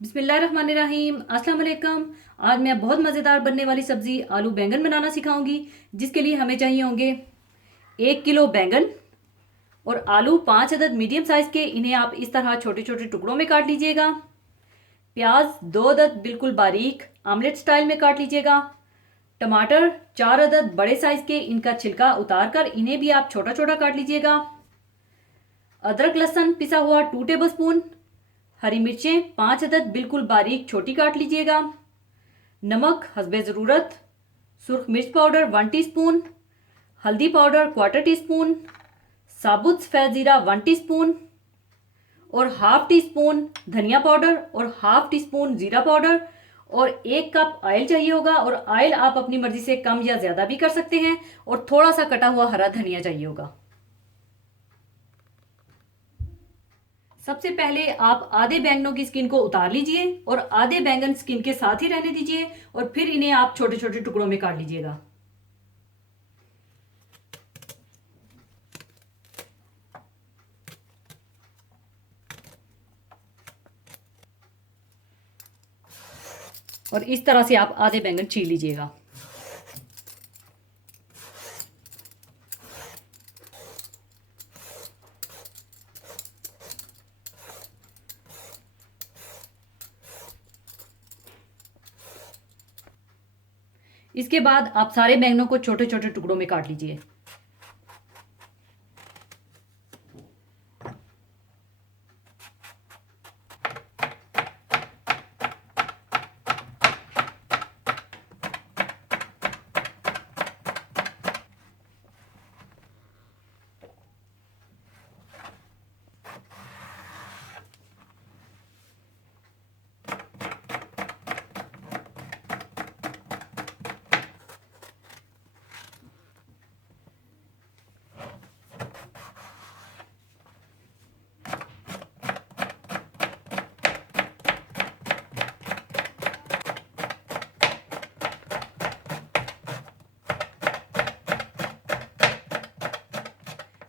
बिस्मिल्लाहिर्रहमानिर्रहीम। अस्सलाम वालेकुम। आज मैं बहुत मज़ेदार बनने वाली सब्ज़ी आलू बैंगन बनाना सिखाऊंगी, जिसके लिए हमें चाहिए होंगे 1 किलो बैंगन और आलू 5 अदद मीडियम साइज़ के। इन्हें आप इस तरह छोटे छोटे टुकड़ों में काट लीजिएगा। प्याज 2 अदद बिल्कुल बारीक आमलेट स्टाइल में काट लीजिएगा। टमाटर 4 अदद बड़े साइज़ के, इनका छिलका उतार कर इन्हें भी आप छोटा छोटा काट लीजिएगा। अदरक लहसुन पिसा हुआ 2 टेबल स्पून। हरी मिर्चें 5 अदद बिल्कुल बारीक छोटी काट लीजिएगा। नमक हस्बे ज़रूरत। सुर्ख मिर्च पाउडर 1 टीस्पून। हल्दी पाउडर 1/4 टीस्पून। साबुत सफ़ेद ज़ीरा 1 टीस्पून और 1/2 टीस्पून धनिया पाउडर और 1/2 टीस्पून ज़ीरा पाउडर और 1 कप ऑयल चाहिए होगा। और ऑयल आप अपनी मर्ज़ी से कम या ज़्यादा भी कर सकते हैं। और थोड़ा सा कटा हुआ हरा धनिया चाहिए होगा। सबसे पहले आप आधे बैंगनों की स्किन को उतार लीजिए और आधे बैंगन स्किन के साथ ही रहने दीजिए और फिर इन्हें आप छोटे छोटे टुकड़ों में काट लीजिएगा। और इस तरह से आप आधे बैंगन छील लीजिएगा। इसके बाद आप सारे बैंगनों को छोटे छोटे टुकड़ों में काट लीजिए।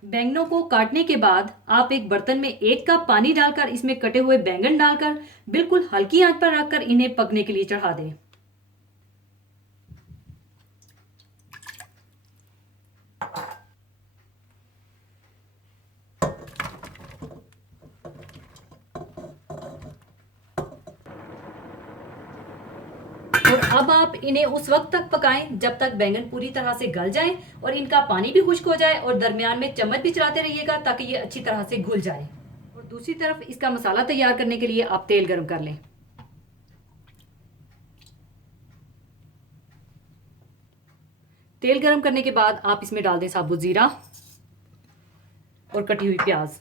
बैंगनों को काटने के बाद आप एक बर्तन में 1 कप पानी डालकर इसमें कटे हुए बैंगन डालकर बिल्कुल हल्की आंच पर रखकर इन्हें पकने के लिए चढ़ा दें। और अब आप इन्हें उस वक्त तक पकाएं जब तक बैंगन पूरी तरह से गल जाएं और इनका पानी भी खुश्क हो जाए। और दरमियान में चम्मच भी चलाते रहिएगा ताकि ये अच्छी तरह से घुल जाए। और दूसरी तरफ इसका मसाला तैयार करने के लिए आप तेल गर्म कर लें। तेल गर्म करने के बाद आप इसमें डाल दें साबुत ज़ीरा और कटी हुई प्याज।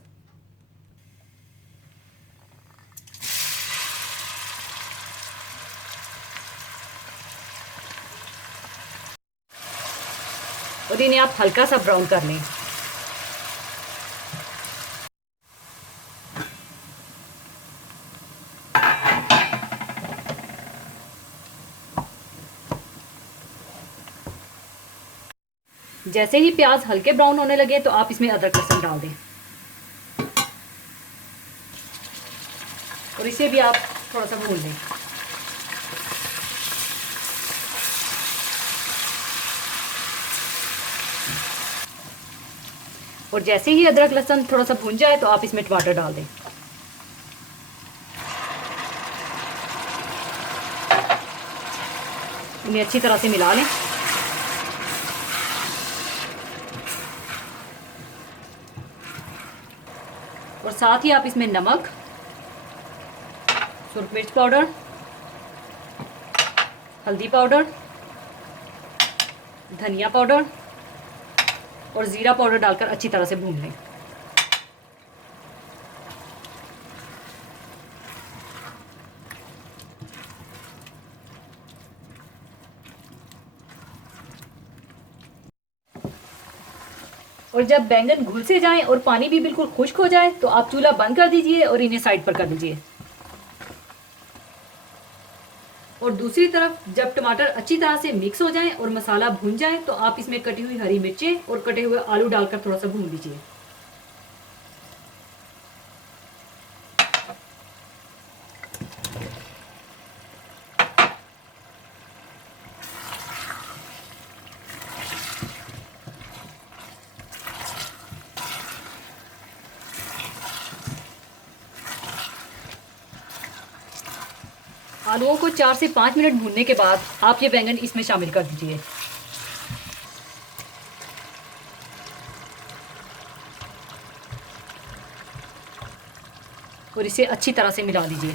और इन्हें आप हल्का सा ब्राउन कर लें। जैसे ही प्याज हल्के ब्राउन होने लगे तो आप इसमें अदरक लहसुन डाल दें और इसे भी आप थोड़ा सा भून लें। और जैसे ही अदरक लहसुन थोड़ा सा भून जाए तो आप इसमें टमाटर डाल दें। इन्हें अच्छी तरह से मिला लें। और साथ ही आप इसमें नमक, सुर्ख मिर्च पाउडर, हल्दी पाउडर, धनिया पाउडर और ज़ीरा पाउडर डालकर अच्छी तरह से भून लें। और जब बैंगन घुल से जाएं और पानी भी बिल्कुल खुश्क हो जाए तो आप चूल्हा बंद कर दीजिए और इन्हें साइड पर कर दीजिए। और दूसरी तरफ जब टमाटर अच्छी तरह से मिक्स हो जाएं और मसाला भून जाए तो आप इसमें कटी हुई हरी मिर्चें और कटे हुए आलू डालकर थोड़ा सा भून लीजिए। आलूओं को 4 से 5 मिनट भूनने के बाद आप ये बैंगन इसमें शामिल कर दीजिए। और इसे अच्छी तरह से मिला लीजिए।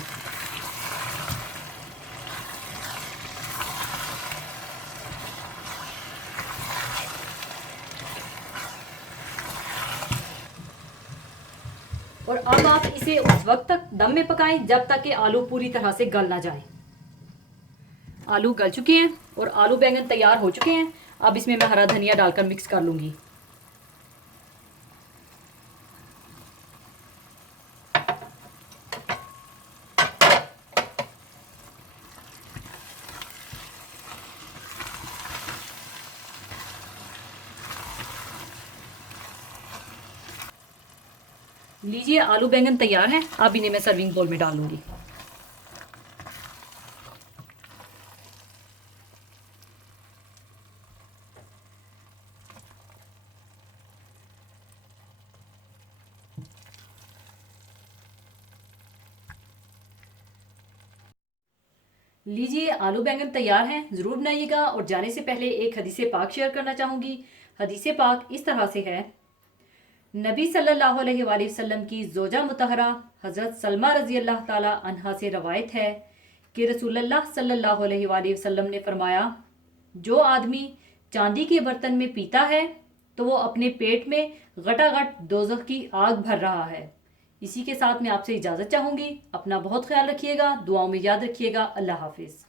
और अब आप इसे उस वक्त तक दम में पकाएं जब तक कि आलू पूरी तरह से गल ना जाए। आलू गल चुके हैं और आलू बैंगन तैयार हो चुके हैं। अब इसमें मैं हरा धनिया डालकर मिक्स कर लूँगी। लीजिए, आलू बैंगन तैयार हैं। अब इन्हें मैं सर्विंग बोल में डाल लूँगी। लीजिए, आलू बैंगन तैयार हैं। ज़रूर बनाइएगा। और जाने से पहले एक हदीस पाक शेयर करना चाहूँगी। हदीस पाक इस तरह से है, नबी सल्लल्लाहु अलैहि वसल्लम की ज़ोजा मुतहरा हज़रत सलमा रज़ी अल्लाह ताला अन्हा से रवायत है कि रसूलुल्लाह सल्लल्लाहु अलैहि वसल्लम ने फरमाया, जो आदमी चांदी के बर्तन में पीता है तो वो अपने पेट में गटागट दोज़ख की आग भर रहा है। इसी के साथ मैं आपसे इजाज़त चाहूँगी। अपना बहुत ख्याल रखिएगा, दुआओं में याद रखिएगा। अल्लाह हाफिज़।